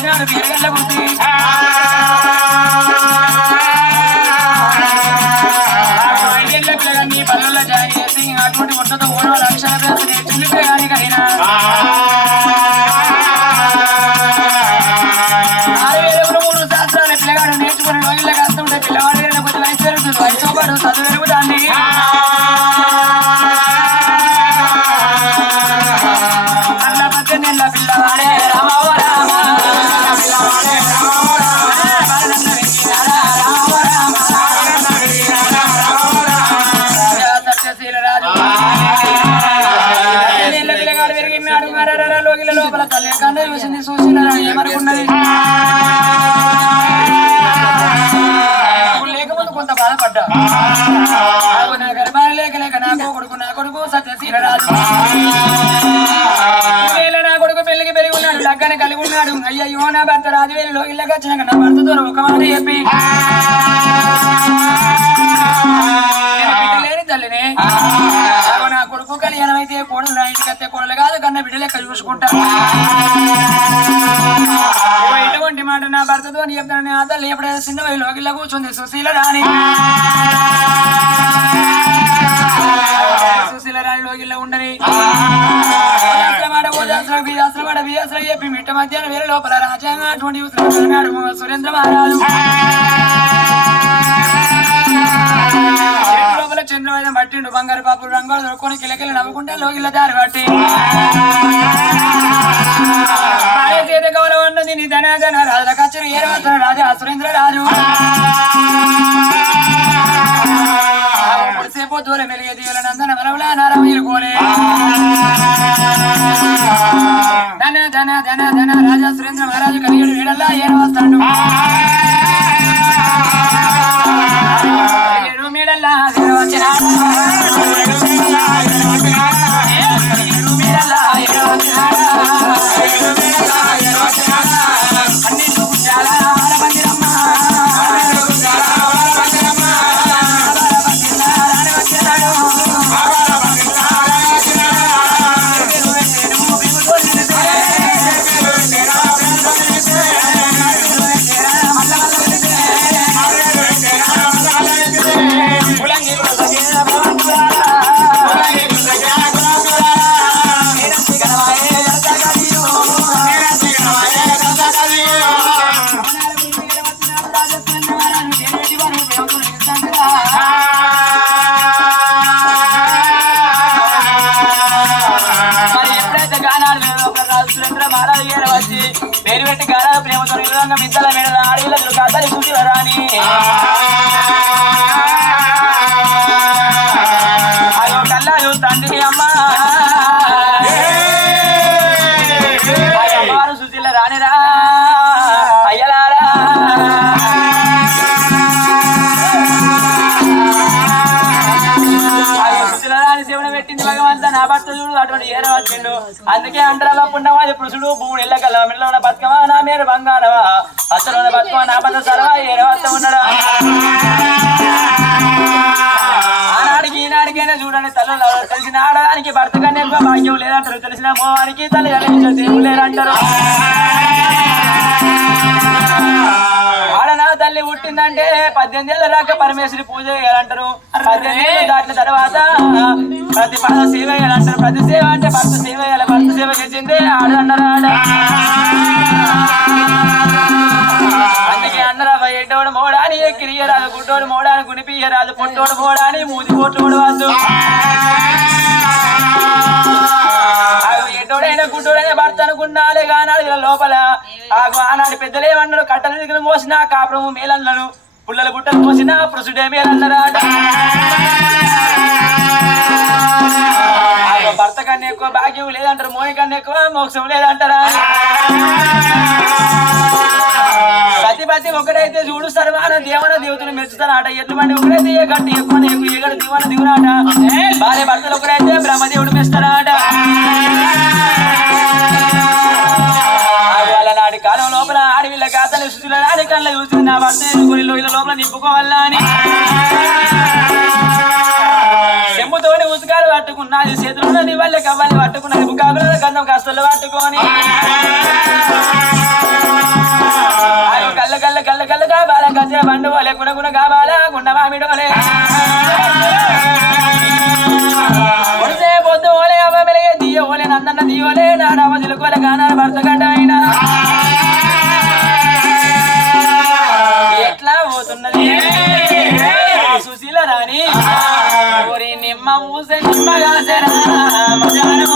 పుట్టినాడు పేరుగల్ల పుట్టి పిల్లగాన్ని పల్లెల్లో జాయిన్ చేసి అటువంటి ముట్టతో ఓడవాళ్ళ అక్షర చుల్లిపోయానికైనా 6,000 సంవత్సరాల పిల్లగాడు నేర్చుకుని రోజుల్లో కాస్తుంటే పిల్లవాడు కొద్ది వయసు పెరుగుతుంది వయసుతో పాటు చదువు పెరుగుతాంది అట్లా 18 ఏళ్ళ పిల్లవాడే రామ రామ లోపల తల్లి కంటే చూసింది చూసిన ఏమనుకున్నది లేకముందు కొంత బాధపడ్డా నా గర్భాన్ని లేక నా కొడుకు సత్యశీలరాజు నా కొడుకు పెళ్లికి పెరిగి ఉన్నాడు లగ్గాన్ని కలిగి ఉన్నాడు అయ్యో నా భర్త రాజువేలిలో ఇళ్ళకి వచ్చినాక నా భర్తతో ఒక మాట చెప్పి లేని తల్లిని నా కొడుకు కళ్యాణం అయితే కోడలు నా ఇంటికి అత్తే కోడలు కాదు కన్నా బిడ్డ లెక్క చూసుకుంటా ఇటువంటి మాట నా భర్తతో చెప్తాను ఆ తల్లి ఎప్పుడైతే చిన్న వయలో గిల్ల కూర్చుంది సుశీల రాణి సుశీల రాణి లోగిల్ల ఉండని బియాసరం చెప్పి మిట్ట మధ్యాహ్నం వేరే లోపల రాజ్యాంగ అటువంటి సురేంద్ర మహారాజు లోపల చంద్రవేదం పట్టిండు బంగారు పాపులు రంగులు దొరుకుని కిలకిల నవ్వుకుంటే లోగిల్ల దారి పట్టి గౌరవం అన్నది నీ ధనాధన రాజుల కచ్చరు ఏరవతన రాజా సురేంద్ర రాజు సేపు దూరం వెలిగే దీవుల నందన వరవల నారాయణ కోరే ధన ధన ధన ధన రాజా సురేంద్ర మహారాజు కలిగడు వీడల్లా ఏరవస్తాడు మీడల్లా పేరు పెట్టి గారా ప్రేమతో విధంగా మిద్దల మెడల ఆడవిళ్ళ కాదని చూసి రాని అయ్యో కల్లాలు తండ్రి అమ్మ అమ్మవారు సుశీల రానిరా అయ్యలారా సుశీల రాని శివుని పెట్టింది భగవంత నా భర్త చూడు అటువంటి ఏర వచ్చిండు అందుకే అంటరా పుణ్యవాది పురుషుడు భూముడు ఇళ్ళకల్ల మిల్ల బతుకమా నా మేరు బంగారమా అసలు బతుకమా నా బంధ సరవా ఏరవత్త ఉన్నాడా ఆనాడికి ఈనాడికైనా చూడండి తల్లు తెలిసిన ఆడడానికి భర్త కన్నా ఎక్కువ భాగ్యం లేదంటారు తెలిసిన మోహానికి తల్లి దేవుడు లేరంటారు ఆడనా తల్లి పుట్టిందంటే 18 ఏళ్ళ దాకా పరమేశ్వరి పూజ చేయాలంటారు 18 ఏళ్ళు దాటిన తర్వాత ప్రతి పద సేవ చేయాలంటారు ప్రతి సేవ అంటే భర్త సేవ చేయాలి భర్త సేవ చేసిందే ఆడ అన్నారు ఆడ అందుకే అన్నరా ఎడ్డోడు మోడాని ఎక్కిరియరాదు గుడ్డోడు మోడాని గునిపియరాదు పొట్టోడు మోడాని మూది పోటోడు వద్దు ఎడ్డోడైనా గుడ్డోడైనా భర్త అనుకున్నాలే కానాడు లోపల ఆనాడు పెద్దలేమన్నాడు కట్టల దగ్గర మోసిన కాపురము మేలన్నాడు పుల్లల గుట్టలు మోసిన పురుషుడే మేలన్నారా భర్త కన్నా ఎక్కువ భాగ్యం లేదంటారు మోని కన్నా ఎక్కువ మోక్షం లేదంటారా సతిపతి ఒకటైతే చూడు సర్వాన దేవన దేవతలు మెచ్చుతారాట ఎటువంటి ఒకటైతే ఏ గట్టి ఎక్కువ ఎగడు దివన దిగునాట భార్య భర్తలు ఒకటైతే బ్రహ్మదేవుడు మెస్తారాట నాటి కాలం లోపల ఆడవిళ్ళ గాతలు సుశీల రాణి కళ్ళ చూసి నా భర్త గురిలో ఇళ్ళ లోపల నింపుకోవాలా అని చెంబుతోని ఉసుకాలు పట్టుకున్నది చేతుల్లో నీ వాళ్ళ కవ్వాలి పట్టుకున్నది ముఖాకుల గంధం కష్టలు పట్టుకొని కాసే బండు ఓలే గుణగుణ కావాలా గుండ మామిడోలే కొడిసే పొద్దు ఓలే అవ్వ మెలిగే దియ్య ఓలే నందన్న దియోలే నాడవ చిలుకోలే గానాలు భర్త గడ్డైనా ఎట్లా పోతున్నది సుశీల రాణి ఓరి నిమ్మ మూసే నిమ్మ కాసేరా మజాను